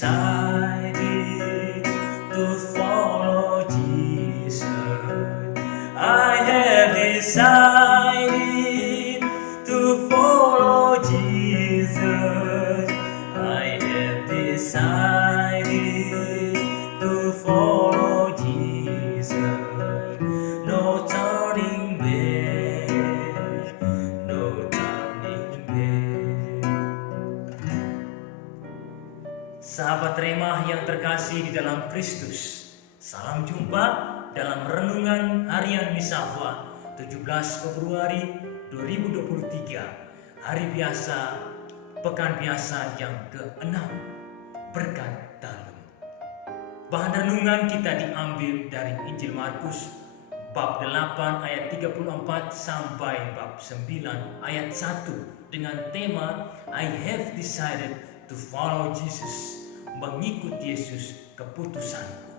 decided to follow Jesus. I have decided to follow Jesus. I have decided to follow Jesus. No turning back, no turning back. Sahabat Rema yang terkasih di dalam Kristus, salam jumpa dalam Renungan Harian Misafwa 17 Februari 2023, hari biasa, pekan biasa yang ke-6, berkat dalam. Bahan renungan kita diambil dari Injil Markus bab 8 ayat 34 sampai bab 9 ayat 1 dengan tema I have decided to follow Jesus, mengikut Yesus keputusanku.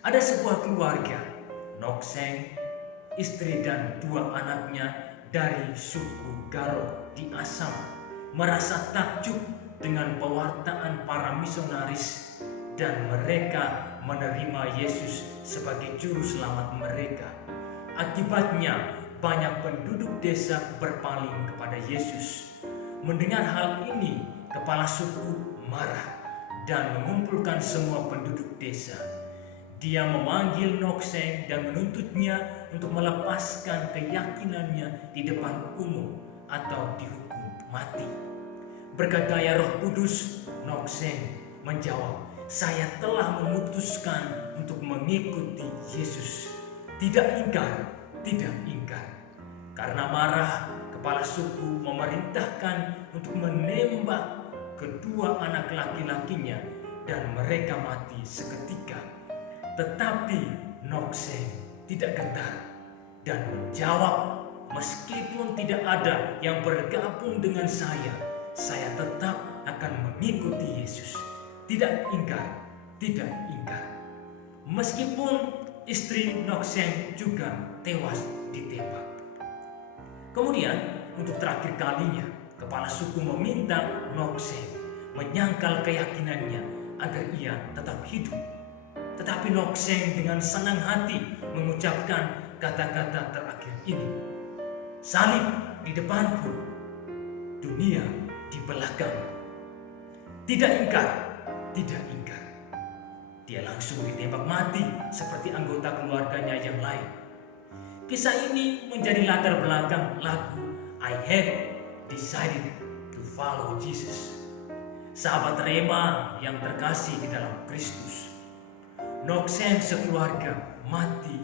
Ada sebuah keluarga, Nokseng, istri dan 2 anaknya dari suku Garo di Assam, merasa takjub dengan pewartaan para misionaris dan mereka menerima Yesus sebagai juru selamat mereka. Akibatnya banyak penduduk desa berpaling kepada Yesus. Mendengar hal ini, kepala suku marah dan mengumpulkan semua penduduk desa. Dia memanggil Nokseng dan menuntutnya untuk melepaskan keyakinannya di depan umum atau dihukum mati. Berkat daya Roh Kudus, Nokseng menjawab, "Saya telah memutuskan untuk mengikuti Yesus. Tidak ingkar, tidak ingkar." Karena marah, kepala suku memerintahkan untuk menembak kedua anak laki-lakinya dan mereka mati seketika. Tetapi Nokseng tidak gentar dan menjawab, "Meskipun tidak ada yang bergabung dengan saya tetap akan mengikuti Yesus. Tidak ingkar, tidak ingkar." Meskipun istri Nokseng juga tewas ditembak. Kemudian untuk terakhir kalinya, kepala suku meminta Nokseng menyangkal keyakinannya agar ia tetap hidup. Tetapi Nokseng dengan senang hati mengucapkan kata-kata terakhir ini, "Salib di depanku, dunia di belakangku." Tidak ingkar, tidak ingkar. Dia langsung ditembak mati seperti anggota keluarganya yang lain. Kisah ini menjadi latar belakang lagu I have decided to follow Jesus. Sahabat Rema yang terkasih di dalam Kristus, Nokseng sekeluarga mati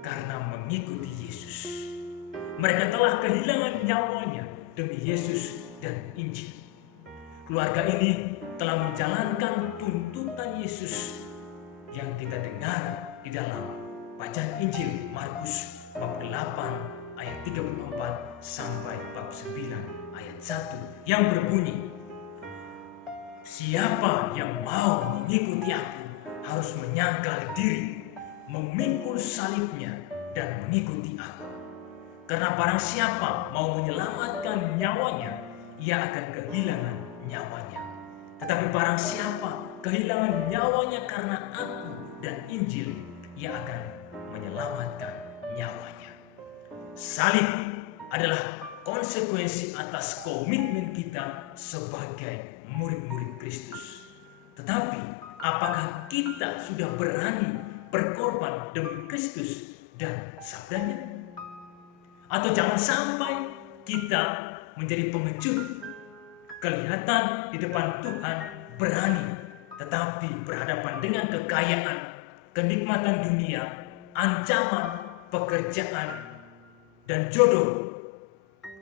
karena mengikuti Yesus. Mereka telah kehilangan nyawanya demi Yesus dan Injil. Keluarga ini telah menjalankan tuntutan Yesus yang kita dengar di dalam bacaan Injil Markus bab 8 ayat 34 sampai bab 9 ayat 1 yang berbunyi, "Siapa yang mau mengikuti aku harus menyangkal diri, memikul salibnya dan mengikuti aku. Karena barang siapa mau menyelamatkan nyawanya, ia akan kehilangan nyawanya. Tetapi barang siapa kehilangan nyawanya karena aku dan Injil, ia akan menyelamatkan nyawanya." Salib adalah konsekuensi atas komitmen kita sebagai murid-murid Kristus. Tetapi apakah kita sudah berani berkorban demi Kristus dan sabdanya? Atau jangan sampai kita menjadi pengecut, kelihatan di depan Tuhan berani, tetapi berhadapan dengan kekayaan, kenikmatan dunia, ancaman, pekerjaan, dan jodoh,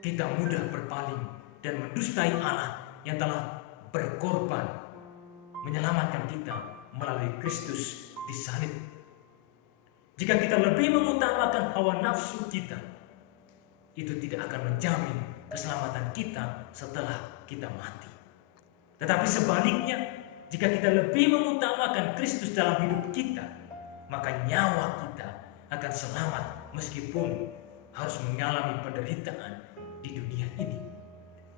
kita mudah berpaling dan mendustai Allah yang telah berkorban menyelamatkan kita melalui Kristus di salib. Jika kita lebih mengutamakan hawa nafsu kita, itu tidak akan menjamin keselamatan kita setelah kita mati. Tetapi sebaliknya, jika kita lebih mengutamakan Kristus dalam hidup kita, maka nyawa kita akan selamat meskipun harus mengalami penderitaan di dunia ini.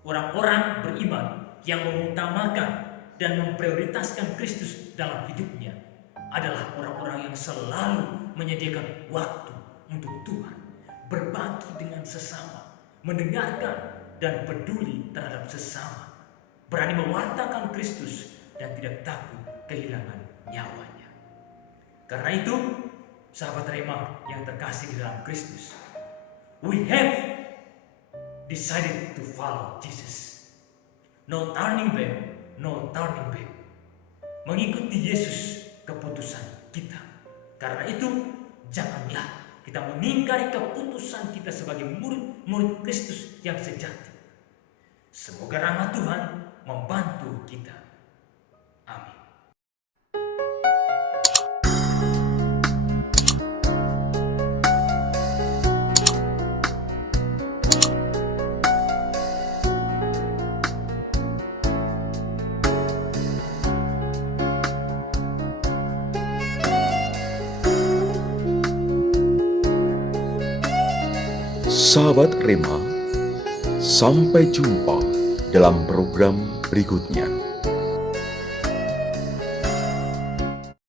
Orang-orang beriman yang mengutamakan dan memprioritaskan Kristus dalam hidupnya adalah orang-orang yang selalu menyediakan waktu untuk Tuhan, berbagi dengan sesama, mendengarkan dan peduli terhadap sesama, berani mewartakan Kristus dan tidak takut kehilangan nyawanya. Karena itu, sahabat Rema yang terkasih di dalam Kristus, we have decided to follow Jesus. No turning back, no turning back. Mengikuti Yesus keputusan kita. Karena itu, janganlah kita mengingkari keputusan kita sebagai murid-murid Kristus yang sejati. Semoga rahmat Tuhan membantu kita. Amin. Sahabat Rema, sampai jumpa dalam program berikutnya.